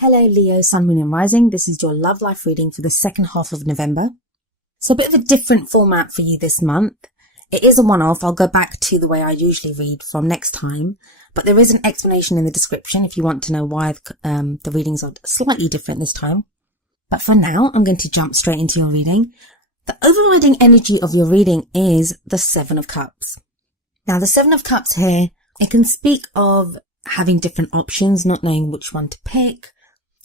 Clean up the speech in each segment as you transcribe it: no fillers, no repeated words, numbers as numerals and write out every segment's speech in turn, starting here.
Hello Leo, Sun, Moon and Rising. This is your love life reading for the second half of November. So a bit of a different format for you this month. It is a one-off. I'll go back to the way I usually read from next time. But there is an explanation in the description if you want to know why the readings are slightly different this time. But for now, I'm going to jump straight into your reading. The overriding energy of your reading is the Seven of Cups. Now the Seven of Cups here, it can speak of having different options, not knowing which one to pick.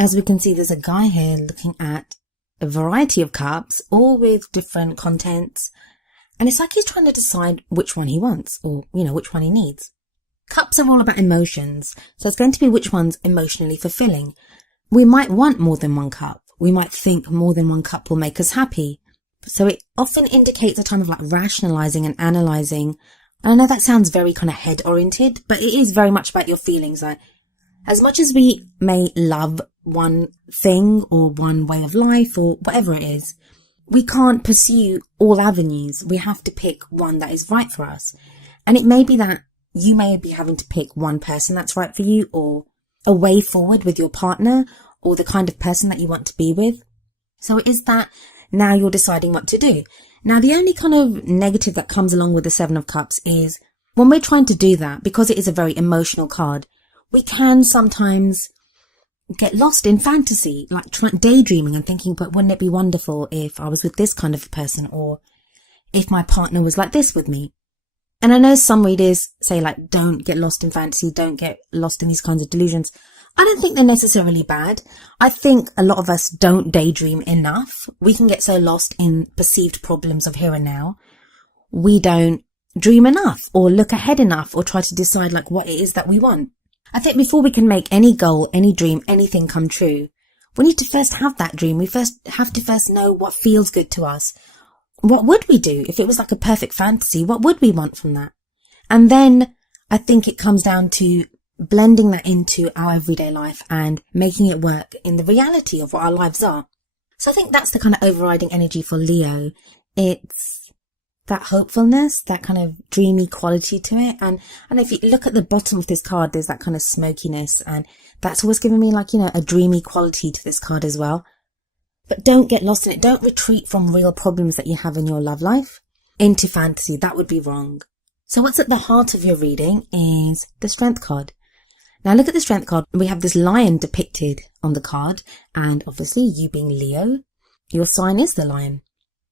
As we can see, there's a guy here looking at a variety of cups, all with different contents. And it's like he's trying to decide which one he wants or, which one he needs. Cups are all about emotions. So it's going to be which one's emotionally fulfilling. We might want more than one cup. We might think more than one cup will make us happy. So it often indicates a time of rationalizing and analyzing. And I know that sounds very kind of head oriented, but it is very much about your feelings. As much as we may love one thing or one way of life or whatever it is, we can't pursue all avenues. We have to pick one that is right for us. And it may be that you may be having to pick one person that's right for you, or a way forward with your partner, or the kind of person that you want to be with. So it is that now you're deciding what to do. Now the only kind of negative that comes along with the Seven of Cups is when we're trying to do that, because it is a very emotional card, we can sometimes get lost in fantasy, like daydreaming and thinking, but wouldn't it be wonderful if I was with this kind of a person, or if my partner was like this with me? And I know some readers say don't get lost in fantasy, don't get lost in these kinds of delusions. I don't think they're necessarily bad. I think a lot of us don't daydream enough. We can get so lost in perceived problems of here and now. We don't dream enough or look ahead enough or try to decide what it is that we want. I think before we can make any goal, any dream, anything come true, we need to first have that dream. We have to know what feels good to us. What would we do if it was like a perfect fantasy? What would we want from that? And then I think it comes down to blending that into our everyday life and making it work in the reality of what our lives are. So I think that's the kind of overriding energy for Leo. It's that hopefulness, that kind of dreamy quality to it. And if you look at the bottom of this card, there's that kind of smokiness, and that's always given me a dreamy quality to this card as well. But don't get lost in it. Don't retreat from real problems that you have in your love life into fantasy. That would be wrong. So what's at the heart of your reading is the Strength card. Now look at the Strength card. We have this lion depicted on the card, and obviously you being Leo, your sign is the lion.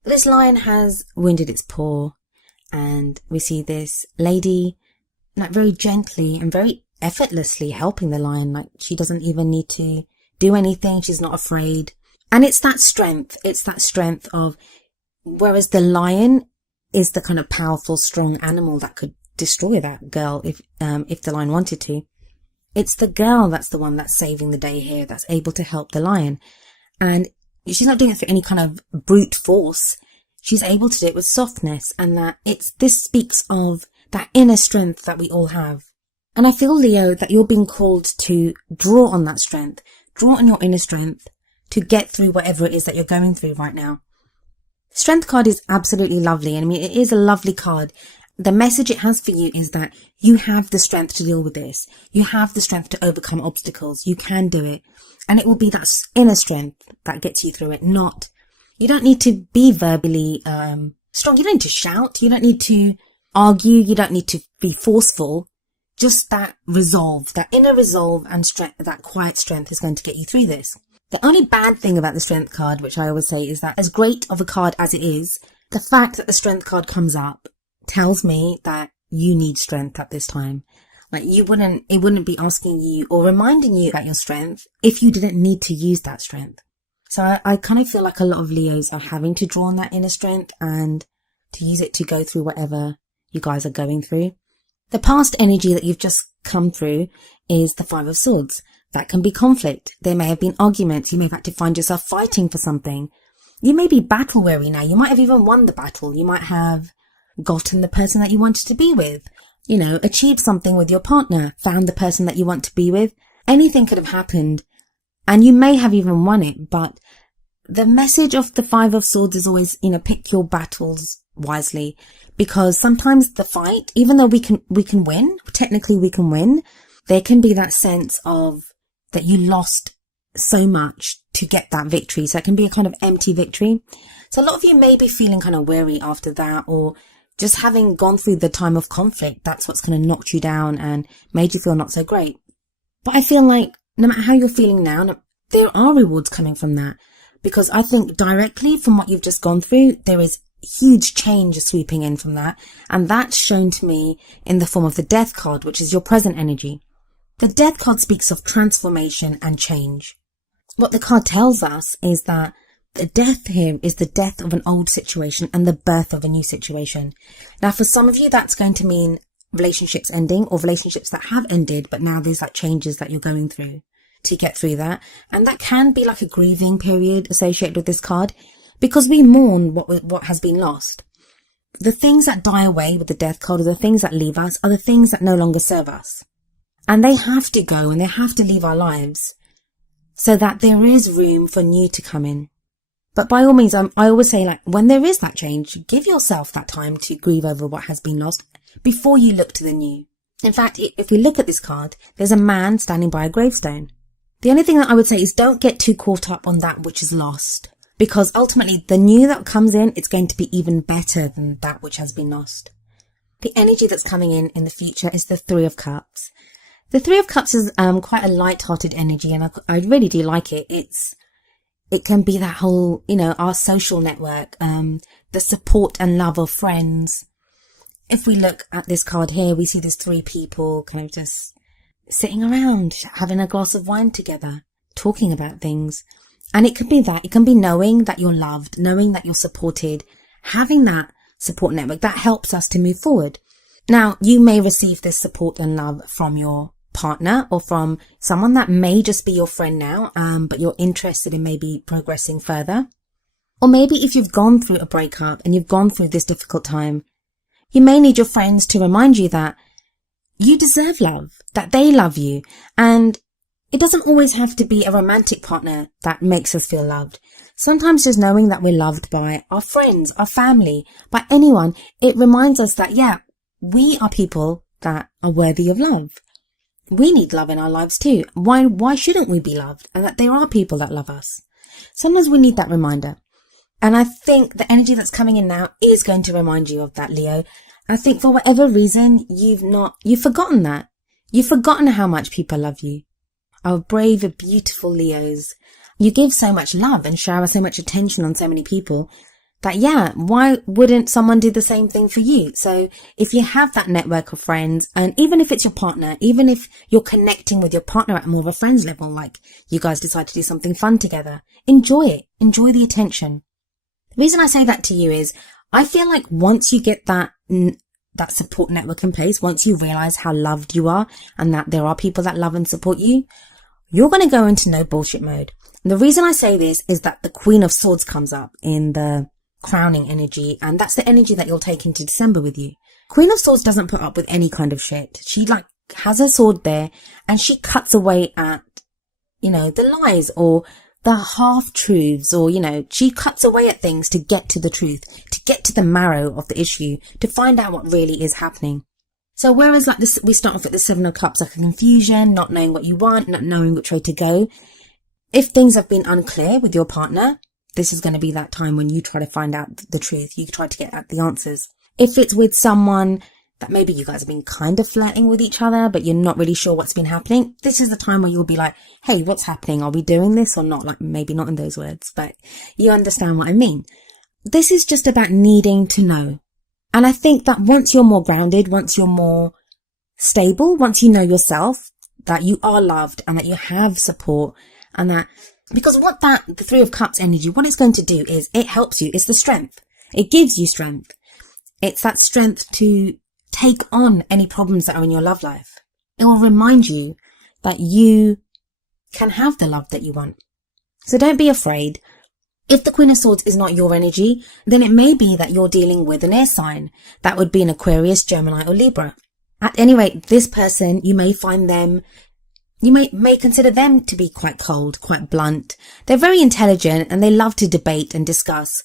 This lion has wounded its paw, and we see this lady very gently and very effortlessly helping the lion. She doesn't even need to do anything. She's not afraid. And it's that strength. It's that strength of, whereas the lion is the kind of powerful, strong animal that could destroy that girl if the lion wanted to. It's the girl that's the one that's saving the day here, that's able to help the lion. And she's not doing it for any kind of brute force. She's able to do it with softness, and this speaks of that inner strength that we all have. And I feel, Leo, that you're being called to draw on that strength, draw on your inner strength to get through whatever it is that you're going through right now. The Strength card is absolutely lovely. And it is a lovely card. The message it has for you is that you have the strength to deal with this. You have the strength to overcome obstacles. You can do it. And it will be that inner strength that gets you through it. You don't need to be verbally strong. You don't need to shout. You don't need to argue. You don't need to be forceful. Just that resolve, that inner resolve and strength, that quiet strength is going to get you through this. The only bad thing about the Strength card, which I always say, is that as great of a card as it is, the fact that the Strength card comes up tells me that you need strength at this time. It wouldn't be asking you or reminding you about your strength if you didn't need to use that strength. So I kind of feel like a lot of Leos are having to draw on that inner strength and to use it to go through whatever you guys are going through. The past energy that you've just come through is the Five of Swords. That can be conflict. There may have been arguments. You may have had to find yourself fighting for something. You may be battle weary now. You might have even won the battle. You might have gotten the person that you wanted to be with. Achieved something with your partner, found the person that you want to be with. Anything could have happened, and you may have even won it. But the message of the Five of Swords is always, pick your battles wisely, because sometimes the fight, even though we can win, technically we can win, there can be that sense of that you lost so much to get that victory. So it can be a kind of empty victory. So a lot of you may be feeling kind of weary after that, or just having gone through the time of conflict. That's what's kind of knocked you down and made you feel not so great. But I feel like no matter how you're feeling now, there are rewards coming from that. Because I think directly from what you've just gone through, there is huge change sweeping in from that. And that's shown to me in the form of the Death card, which is your present energy. The Death card speaks of transformation and change. What the card tells us is that the death here is the death of an old situation and the birth of a new situation. Now, for some of you, that's going to mean relationships ending, or relationships that have ended, but now there's like changes that you're going through to get through that. And that can be like a grieving period associated with this card, because we mourn what has been lost. The things that die away with the Death card, or the things that leave us, are the things that no longer serve us. And they have to go, and they have to leave our lives so that there is room for new to come in. But by all means, I always say, like, when there is that change, give yourself that time to grieve over what has been lost before you look to the new. In fact, if we look at this card, there's a man standing by a gravestone. The only thing that I would say is don't get too caught up on that which is lost, because ultimately the new that comes in, it's going to be even better than that which has been lost. The energy that's coming in the future is the Three of Cups. The Three of Cups is quite a light-hearted energy, and I really do like it. It can be that whole, our social network, the support and love of friends. If we look at this card here, we see there's three people kind of just sitting around, having a glass of wine together, talking about things. And it can be that. It can be knowing that you're loved, knowing that you're supported, having that support network that helps us to move forward. Now, you may receive this support and love from your partner, or from someone that may just be your friend now, but you're interested in maybe progressing further. Or maybe if you've gone through a breakup and you've gone through this difficult time, you may need your friends to remind you that you deserve love, that they love you. And it doesn't always have to be a romantic partner that makes us feel loved. Sometimes just knowing that we're loved by our friends, our family, by anyone, it reminds us that, yeah, we are people that are worthy of love. We need love in our lives too. Why shouldn't we be loved? And that there are people that love us. Sometimes we need that reminder. And I think the energy that's coming in now is going to remind you of that, Leo. I think for whatever reason, you've forgotten that. You've forgotten how much people love you. Our brave, beautiful Leos. You give so much love and shower so much attention on so many people that, yeah, why wouldn't someone do the same thing for you? So if you have that network of friends, and even if it's your partner, even if you're connecting with your partner at more of a friend's level, like you guys decide to do something fun together, enjoy it. Enjoy the attention. The reason I say that to you is I feel like once you get that support network in place, once you realize how loved you are and that there are people that love and support you, you're going to go into no bullshit mode. And the reason I say this is that the Queen of Swords comes up in the crowning energy, and that's the energy that you'll take into December with you. Queen of Swords doesn't put up with any kind of shit. She has her sword there, and she cuts away at, the lies or the half-truths, or, she cuts away at things to get to the truth, to get to the marrow of the issue, to find out what really is happening. So whereas like this, we start off with the Seven of Cups, like a confusion, not knowing what you want, not knowing which way to go. If things have been unclear with your partner, this is going to be that time when you try to find out the truth. You try to get at the answers. If it's with someone that maybe you guys have been kind of flirting with each other, but you're not really sure what's been happening, this is the time where you'll be like, hey, what's happening? Are we doing this or not? Like, maybe not in those words, but you understand what I mean. This is just about needing to know. And I think that once you're more grounded, once you're more stable, once you know yourself, that you are loved and that you have support, and that, because the Three of Cups energy, what it's going to do is it helps you. It's the strength. It gives you strength. It's that strength to take on any problems that are in your love life. It will remind you that you can have the love that you want. So don't be afraid. If the Queen of Swords is not your energy, then it may be that you're dealing with an air sign. That would be an Aquarius, Gemini, or Libra. At any rate, this person, you may find them, you may consider them to be quite cold, quite blunt. They're very intelligent and they love to debate and discuss,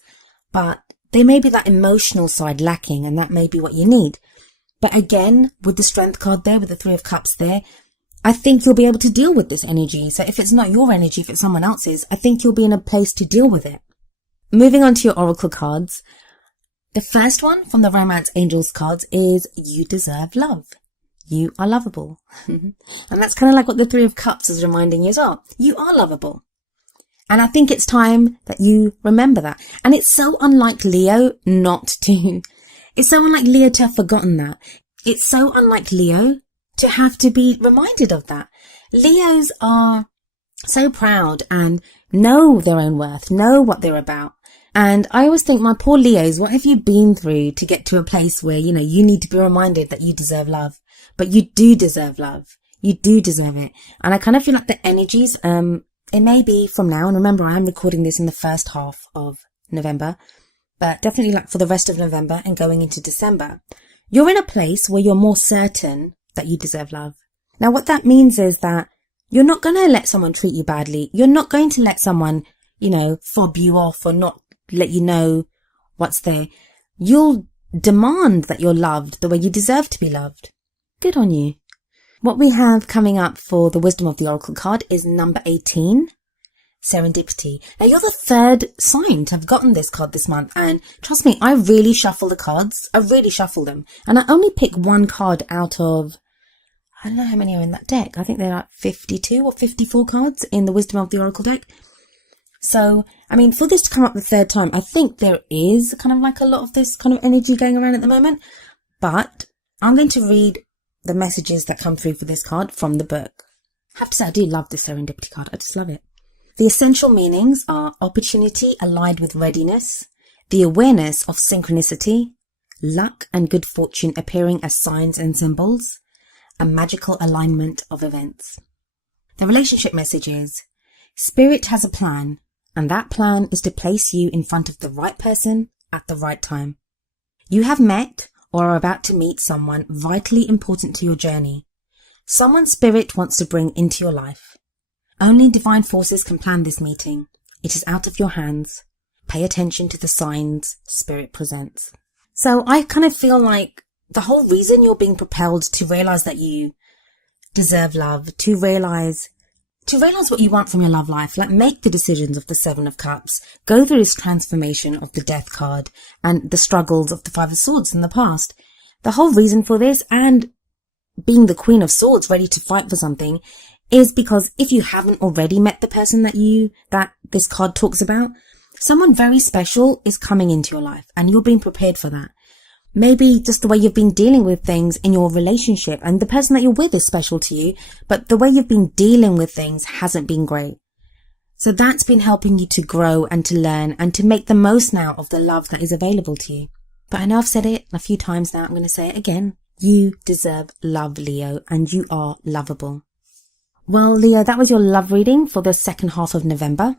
but they may be that emotional side lacking, and that may be what you need. But again, with the Strength card there, with the Three of Cups there, I think you'll be able to deal with this energy. So if it's not your energy, if it's someone else's, I think you'll be in a place to deal with it. Moving on to your oracle cards. The first one from the Romance Angels cards is you deserve love. You are lovable. And that's kind of like what the Three of Cups is reminding you as well. You are lovable. And I think it's time that you remember that. And it's so unlike Leo not to. It's so unlike Leo to have forgotten that. It's so unlike Leo to have to be reminded of that. Leos are so proud and know their own worth, know what they're about. And I always think, my poor Leos, what have you been through to get to a place where, you need to be reminded that you deserve love? But you do deserve love. You do deserve it. And I kind of feel like the energies, it may be from now, and remember I am recording this in the first half of November, but definitely like for the rest of November and going into December, you're in a place where you're more certain that you deserve love. Now what that means is that you're not going to let someone treat you badly. You're not going to let someone, fob you off or not let you know what's there. You'll demand that you're loved the way you deserve to be loved. Good on you. What we have coming up for the Wisdom of the Oracle card is number 18, Serendipity. Now you're the third sign to have gotten this card this month, and trust me, I really shuffle the cards. I really shuffle them, and I only pick one card out of, I don't know how many are in that deck. I think they're like 52 or 54 cards in the Wisdom of the Oracle deck. So, for this to come up the third time, I think there is kind of like a lot of this kind of energy going around at the moment, but I'm going to read the messages that come through for this card from the book. I have to say, I do love this Serendipity card. I just love it. The essential meanings are opportunity allied with readiness, the awareness of synchronicity, luck and good fortune appearing as signs and symbols, a magical alignment of events. The relationship message is, Spirit has a plan, and that plan is to place you in front of the right person at the right time. You have met or are about to meet someone vitally important to your journey. Someone Spirit wants to bring into your life. Only divine forces can plan this meeting. It is out of your hands. Pay attention to the signs Spirit presents. So I kind of feel like the whole reason you're being propelled to realize that you deserve love, to realize what you want from your love life, like make the decisions of the Seven of Cups, go through this transformation of the Death card and the struggles of the Five of Swords in the past. The whole reason for this, and being the Queen of Swords ready to fight for something, is because if you haven't already met the person that this card talks about, someone very special is coming into your life and you're being prepared for that. Maybe just the way you've been dealing with things in your relationship, and the person that you're with is special to you, but the way you've been dealing with things hasn't been great. So that's been helping you to grow and to learn and to make the most now of the love that is available to you. But I know I've said it a few times now, I'm going to say it again. You deserve love, Leo, and you are lovable. Well, Leo, that was your love reading for the second half of November.